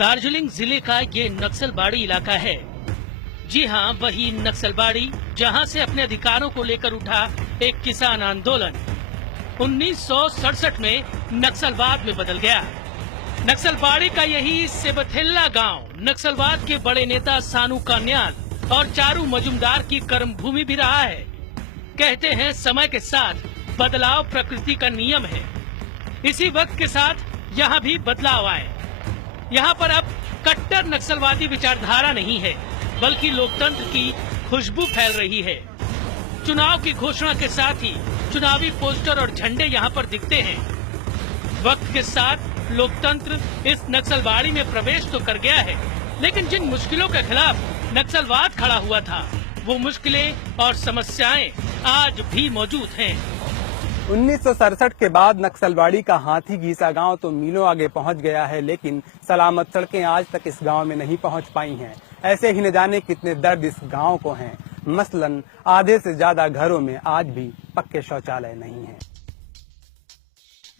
दार्जिलिंग जिले का ये नक्सलबाड़ी इलाका है। जी हाँ, वही नक्सलबाड़ी जहाँ से अपने अधिकारों को लेकर उठा एक किसान आंदोलन 1967 में नक्सलवाद में बदल गया। नक्सलबाड़ी का यही सेबथेल्ला गांव नक्सलवाद के बड़े नेता सानू कान्याल और चारू मजुमदार की कर्मभूमि भी रहा है। कहते हैं समय के साथ बदलाव प्रकृति का नियम है। इसी वक्त के साथ यहाँ भी बदलाव आए। यहाँ पर अब कट्टर नक्सलवादी विचारधारा नहीं है, बल्कि लोकतंत्र की खुशबू फैल रही है। चुनाव की घोषणा के साथ ही चुनावी पोस्टर और झंडे यहाँ पर दिखते हैं। वक्त के साथ लोकतंत्र इस नक्सलबाड़ी में प्रवेश तो कर गया है, लेकिन जिन मुश्किलों के खिलाफ नक्सलवाद खड़ा हुआ था, वो मुश्किलें और समस्याएं आज भी मौजूद हैं। 1967 के बाद नक्सलबाड़ी का हाथी घीसा गांव तो मीलों आगे पहुंच गया है, लेकिन सलामत सड़कें आज तक इस गांव में नहीं पहुंच पाई हैं। ऐसे ही न जाने कितने दर्द इस गांव को हैं। मसलन आधे से ज्यादा घरों में आज भी पक्के शौचालय नहीं हैं।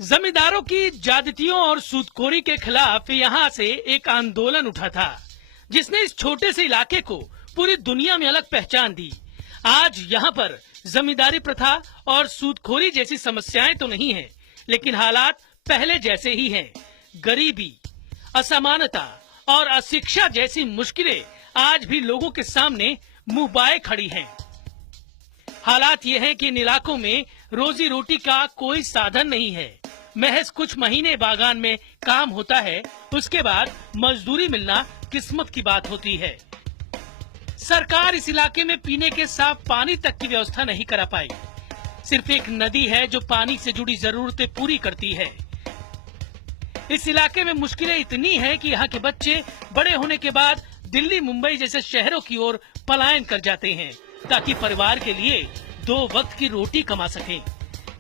जमींदारों की ज्यादतियों और सूदखोरी के खिलाफ यहाँ से एक आंदोलन उठा था, जिसने इस छोटे से इलाके को पूरी दुनिया में अलग पहचान दी। आज यहाँ पर जमींदारी प्रथा और सूदखोरी जैसी समस्याएं तो नहीं है, लेकिन हालात पहले जैसे ही हैं। गरीबी, असमानता और अशिक्षा जैसी मुश्किलें आज भी लोगों के सामने मुंह बाए खड़ी हैं। हालात ये हैं कि इन इलाकों में रोजी रोटी का कोई साधन नहीं है। महज कुछ महीने बागान में काम होता है, उसके बाद मजदूरी मिलना किस्मत की बात होती है। सरकार इस इलाके में पीने के साफ पानी तक की व्यवस्था नहीं करा पाई। सिर्फ एक नदी है जो पानी से जुड़ी जरूरतें पूरी करती है। इस इलाके में मुश्किलें इतनी हैं कि यहाँ के बच्चे बड़े होने के बाद दिल्ली, मुंबई जैसे शहरों की ओर पलायन कर जाते हैं, ताकि परिवार के लिए 2 वक्त की रोटी कमा सकें।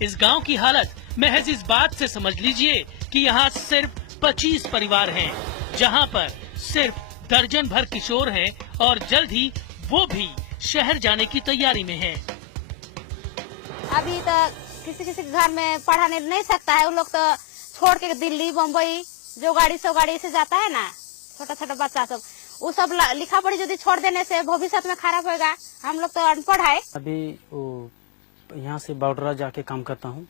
इस गांव की हालत महज इस बात से समझ लीजिए कि यहाँ सिर्फ 25 परिवार हैं, जहाँ पर सिर्फ दर्जन भर किशोर हैं और जल्द ही वो भी शहर जाने की तैयारी में हैं। अभी तो किसी के घर में पढ़ाने नहीं सकता है। उन लोग तो छोड़ के दिल्ली, मुंबई जो गाड़ी से गाड़ी से जाता है ना, छोटा छोटा बच्चा सब, वो सब लिखा पढ़ी यदि छोड़ देने से भविष्य में खराब होगा। हम लोग तो अनपढ़ है। अभी वो यहाँ से बॉर्डर जाके काम करता हूँ।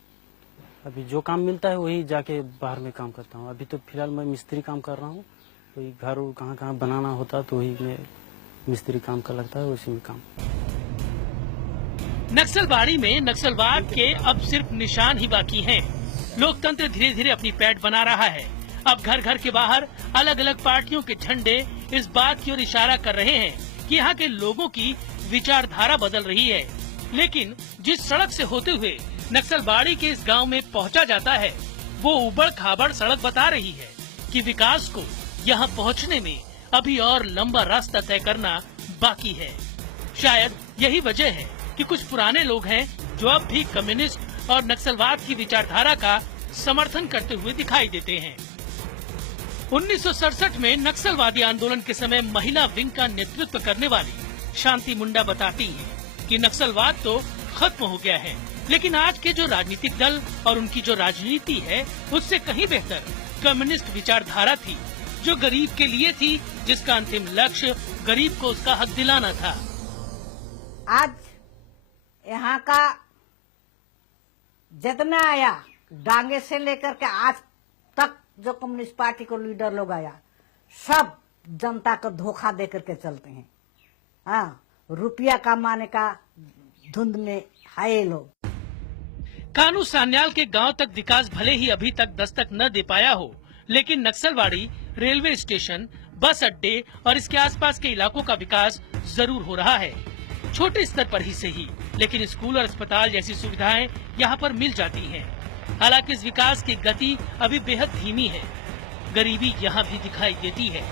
अभी जो काम मिलता है वही जाके बाहर में काम करता हूँ। अभी तो फिलहाल मैं मिस्त्री काम कर रहा हूँ। वही घर कहाँ कहाँ बनाना होता तो वही में मिस्त्री काम का लगता है, उसी में काम। नक्सलबाड़ी में नक्सलवाद के अब सिर्फ निशान ही बाकी हैं। लोकतंत्र धीरे धीरे अपनी पैठ बना रहा है। अब घर घर के बाहर अलग अलग पार्टियों के झंडे इस बात की ओर इशारा कर रहे हैं कि यहाँ के लोगों की विचारधारा बदल रही है। लेकिन जिस सड़क से होते हुए नक्सलबाड़ी के इस गांव में पहुंचा जाता है, वो उबड़ खाबड़ सड़क बता रही है कि विकास को यहाँ पहुँचने में अभी और लंबा रास्ता तय करना बाकी है। शायद यही वजह है कि कुछ पुराने लोग हैं जो अब भी कम्युनिस्ट और नक्सलवाद की विचारधारा का समर्थन करते हुए दिखाई देते हैं। 1967 में नक्सलवादी आंदोलन के समय महिला विंग का नेतृत्व करने वाली शांति मुंडा बताती हैं कि नक्सलवाद तो खत्म हो गया है, लेकिन आज के जो राजनीतिक दल और उनकी जो राजनीति है, उससे कहीं बेहतर कम्युनिस्ट विचारधारा थी, जो गरीब के लिए थी, जिसका अंतिम लक्ष्य गरीब को उसका हक दिलाना था। आज यहाँ का जितना आया, डांगे से लेकर के आज तक जो कम्युनिस्ट पार्टी को लीडर लोग आया, सब जनता को धोखा दे करके चलते हैं। हाँ, रुपया कमाने का धुंध में है ये लोग। कानू सान्याल के गांव तक विकास भले ही अभी तक दस्तक न दे पाया हो, लेकिन नक्सलबाड़ी रेलवे स्टेशन, बस अड्डे और इसके आसपास के इलाकों का विकास जरूर हो रहा है, छोटे स्तर पर ही सही, लेकिन स्कूल और अस्पताल जैसी सुविधाएं यहाँ पर मिल जाती हैं। हालांकि इस विकास की गति अभी बेहद धीमी है। गरीबी यहाँ भी दिखाई देती है।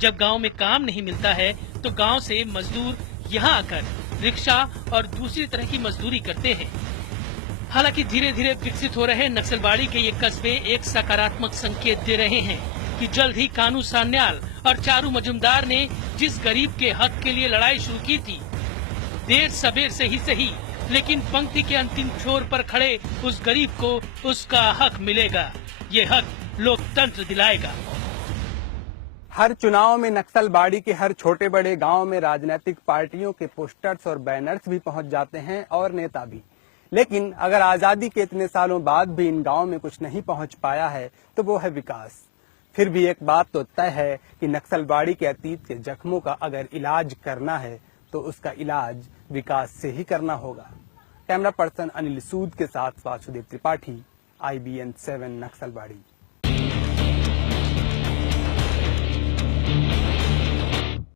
जब गांव में काम नहीं मिलता है तो गांव से मजदूर यहाँ आकर रिक्शा और दूसरी तरह की मजदूरी करते हैं। हालांकि धीरे धीरे विकसित हो रहे नक्सलबाड़ी के ये कस्बे एक सकारात्मक संकेत दे रहे हैं कि जल्द ही कानू सान्याल और चारू मजुमदार ने जिस गरीब के हक के लिए लड़ाई शुरू की थी, देर सबेर से ही सही, लेकिन पंक्ति के अंतिम छोर पर खड़े उस गरीब को उसका हक मिलेगा। ये हक लोकतंत्र दिलाएगा। हर चुनाव में नक्सलबाड़ी के हर छोटे बड़े गांव में राजनीतिक पार्टियों के पोस्टर्स और बैनर्स भी पहुंच जाते हैं और नेता भी। लेकिन अगर आजादी के इतने सालों बाद भी इन गांवों में कुछ नहीं पहुंच पाया है तो वो है विकास। फिर भी एक बात तो तय है कि नक्सलबाड़ी के अतीत के जख्मों का अगर इलाज करना है तो उसका इलाज विकास से ही करना होगा। कैमरा पर्सन अनिल सूद के साथ वासुदेव त्रिपाठी, IBN 7 नक्सलबाड़ी।